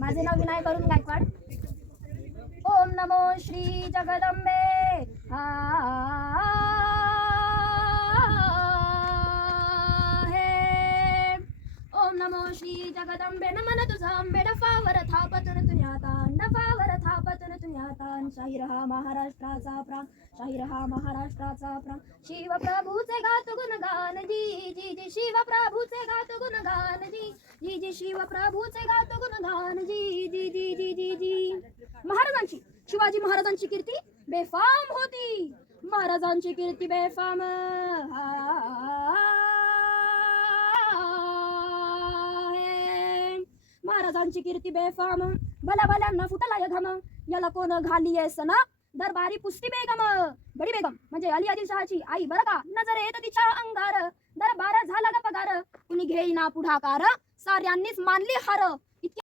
माझे नाव विनायक अरुण गायकवाड. ओम नमो श्री जगदंबे. ओम नमो श्री जगदंबे. नमन तुझा अंबे. डफावर थापतून तुन्यातान, डफावर थापतून तुन्यातान. शाहीर हा महाराष्ट्राचा प्राण, शाहीर हा महाराष्ट्राचा प्राण. शिव प्रभूचे गात गुणगान जी जी जी. शिव प्रभूचे गात गुणगान जी जी जी. शिव प्रभूचे गात गुणगान जी जी जी जी जी जी. महाराजांची, शिवाजी महाराजांची कीर्ती बेफाम होती. महाराजांची कीर्ती बेफाम. महाराजांची कीर्ती बेफाम. भल्या भल्यांना फुटलाय घम. याला कोण घालियेस ना दरबारी पुस्ती बेगम. बडी बेगम म्हणजे अली आदिलशहाची आई बरं का. नजर येत तिच्या अंगार. दरबार झाला ग पगार. कुणी घेईना पुढाकार. साऱ्यांनीच मानली हार.